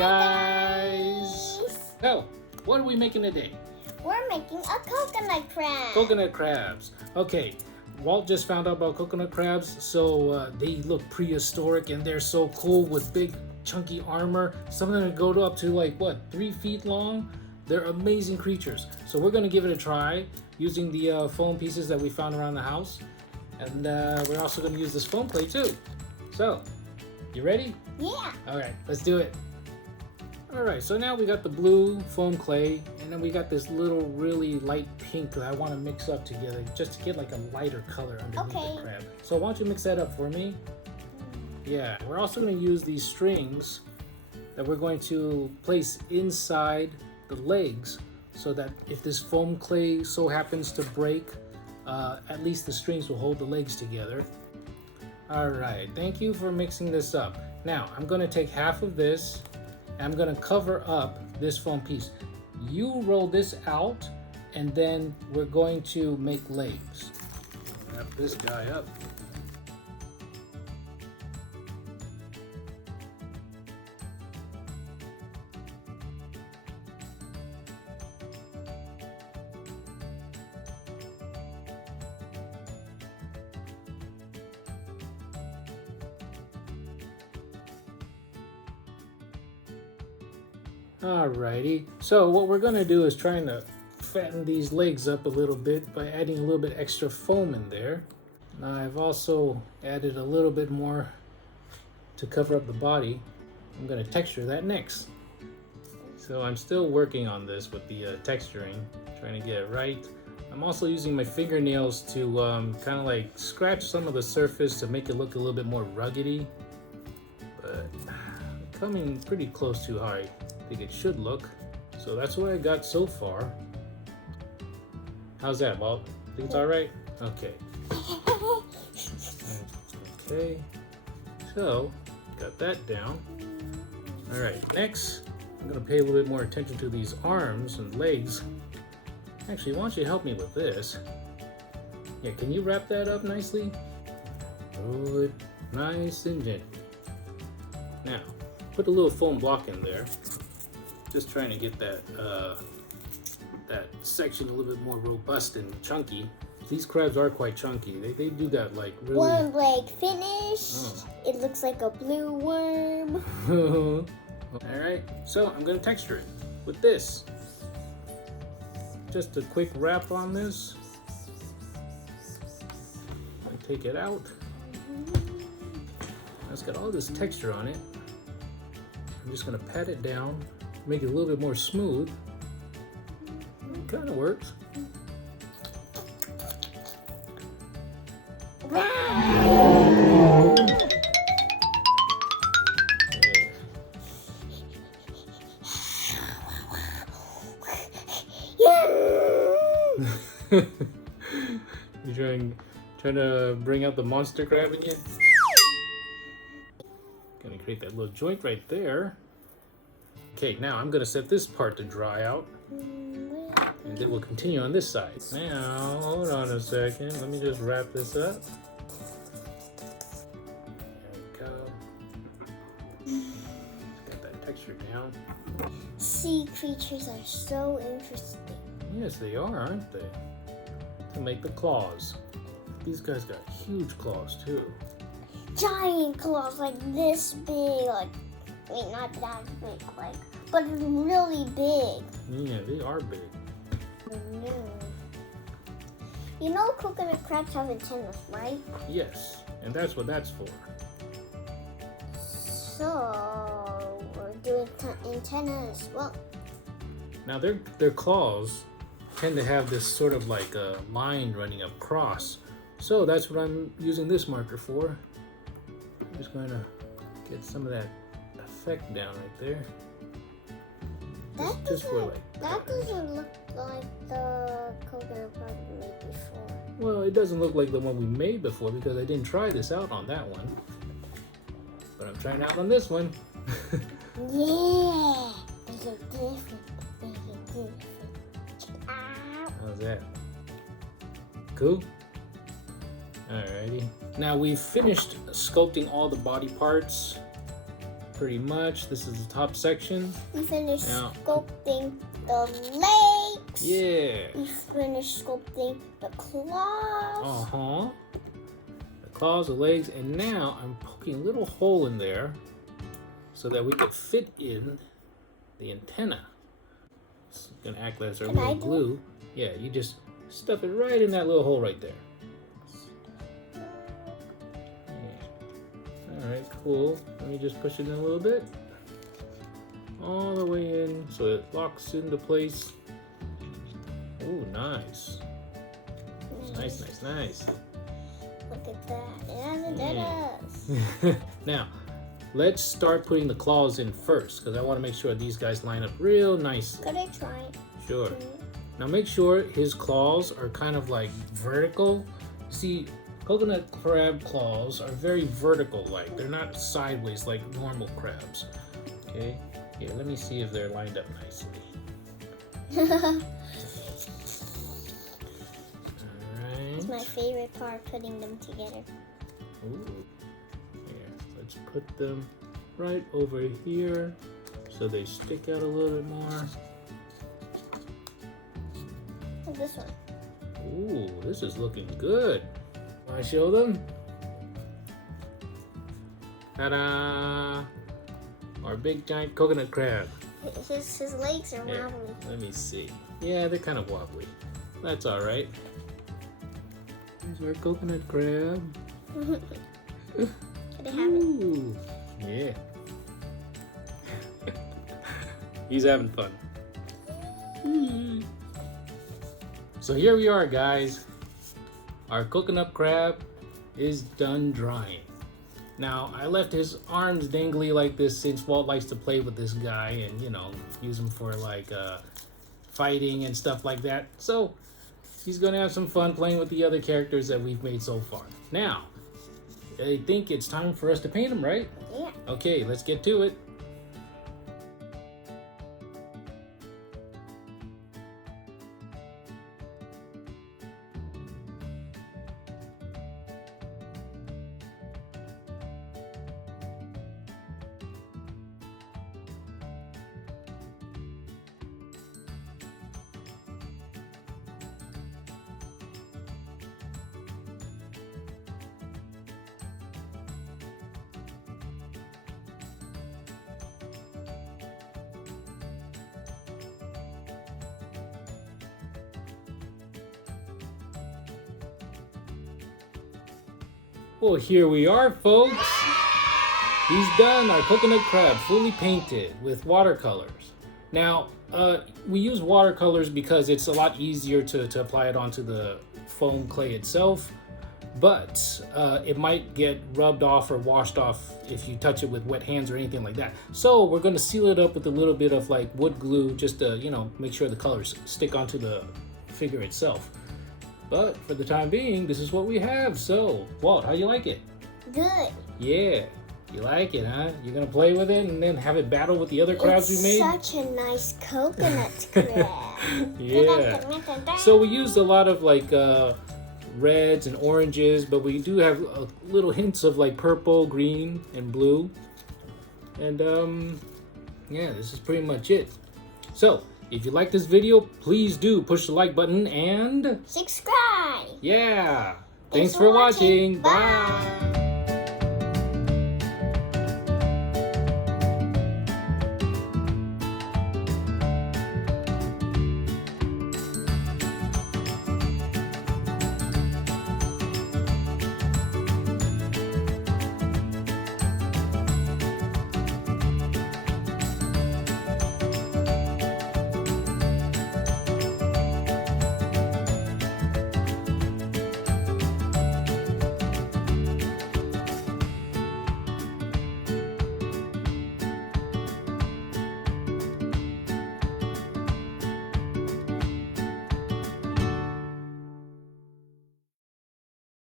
guys! So, what are we making today? We're making a coconut crab. Coconut crabs. Okay, Walt just found out about coconut crabs, so they look prehistoric and they're so cool with big chunky armor. Some of them go up to like, what, 3 feet long? They're amazing creatures. So we're gonna give it a try using the foam pieces that we found around the house. And we're also gonna use this foam clay too. So, you ready? Yeah. All right, let's do it. All right, so now we got the blue foam clay, and then we got this little really light pink that I want to mix up together just to get like a lighter color underneath the crab. So why don't you mix that up for me? Yeah, we're also going to use these strings that we're going to place inside the legs so that if this foam clay so happens to break, at least the strings will hold the legs together. All right, thank you for mixing this up. Now, I'm going to take half of this. I'm going to cover up this foam piece. You roll this out, and then we're going to make legs. Wrap this guy up. Alrighty, so what we're gonna do is trying to fatten these legs up a little bit by adding a little bit extra foam in there. Now I've also added a little bit more to cover up the body. I'm gonna texture that next. So I'm still working on this with the texturing, trying to get it right. I'm also using my fingernails to kind of like scratch some of the surface to make it look a little bit more ruggedy. But coming pretty close to how I think it should look. So that's what I got so far. How's that, Walt? Think it's all right? Okay. Okay. So, got that down. All right, next, I'm gonna pay a little bit more attention to these arms and legs. Actually, why don't you help me with this? Yeah, can you wrap that up nicely? Good, nice and gentle. Now, put a little foam block in there. Just trying to get that that section a little bit more robust and chunky. These crabs are quite chunky. They do got like really... One leg finished. Oh. It looks like a blue worm. Alright, so I'm going to texture it with this. Just a quick wrap on this. I take it out. It's got all this texture on it. I'm just going to pat it down. Make it a little bit more smooth. It kind of works. You trying to bring out the monster crab in you? Gonna create that little joint right there. Okay, now I'm going to set this part to dry out, and then we'll continue on this side. Now, hold on a second. Let me just wrap this up. There we go. Get that texture down. Sea creatures are so interesting. Yes, they are, aren't they? To make the claws. These guys got huge claws, too. Giant claws, like this big, like... Wait, not that big, like, but it's really big. Yeah, they are big. You know coconut crabs have antennas, right? Yes, and that's what that's for. So, we're doing antennas as well. Now, their claws tend to have this sort of like a line running across. So that's what I'm using this marker for. I'm just going to get some of that effect down right there. That doesn't look like the coconut crab we made before. Well, it doesn't look like the one we made before because I didn't try this out on that one. But I'm trying out on this one. Yeah, there's a different. Check out. How's that? Cool? Alrighty. Now we've finished sculpting all the body parts. pretty much. This is the top section. We finished now, sculpting the legs. Yeah. We finished sculpting the claws. Uh-huh. The claws, the legs, and now I'm poking a little hole in there so that we can fit in the antenna. It's gonna act as our little glue. Yeah, you just stuff it right in that little hole right there. Alright, cool. Let me just push it in a little bit. All the way in so it locks into place. Ooh, nice. Nice, nice, nice. Look at that. It does. Now, let's start putting the claws in first because I want to make sure these guys line up real nice. Could I try it? Sure. Now make sure his claws are kind of like vertical. See, coconut crab claws are very vertical like. They're not sideways like normal crabs. Okay? Here, let me see if they're lined up nicely. Alright. It's my favorite part, putting them together. Ooh. Here, let's put them right over here so they stick out a little bit more. And this one. Ooh, this is looking good. Want to show them? Ta-da! Our big giant coconut crab. His legs are wobbly. Let me see. Yeah, they're kind of wobbly. That's all right. Here's our coconut crab. Can I have Ooh, yeah. He's having fun. So here we are, guys. Our coconut crab is done drying. Now, I left his arms dangly like this since Walt likes to play with this guy and, you know, use him for like fighting and stuff like that. So he's gonna have some fun playing with the other characters that we've made so far. Now, I think it's time for us to paint him, right? Yeah. Okay, let's get to it. Well, here we are, folks. He's done, our coconut crab, fully painted with watercolors. Now, we use watercolors because it's a lot easier to apply it onto the foam clay itself, but it might get rubbed off or washed off if you touch it with wet hands or anything like that. So we're going to seal it up with a little bit of like wood glue just to, you know, make sure the colors stick onto the figure itself. But for the time being, this is what we have. So, Walt, how you like it? Good. Yeah, you like it, huh? You're gonna play with it and then have it battle with the other crabs we made? It's such a nice coconut crab. Yeah. So we used a lot of like reds and oranges, but we do have little hints of like purple, green, and blue. And yeah, this is pretty much it. So, if you like this video, please do push the like button and subscribe. Yeah. Thanks for watching. Bye.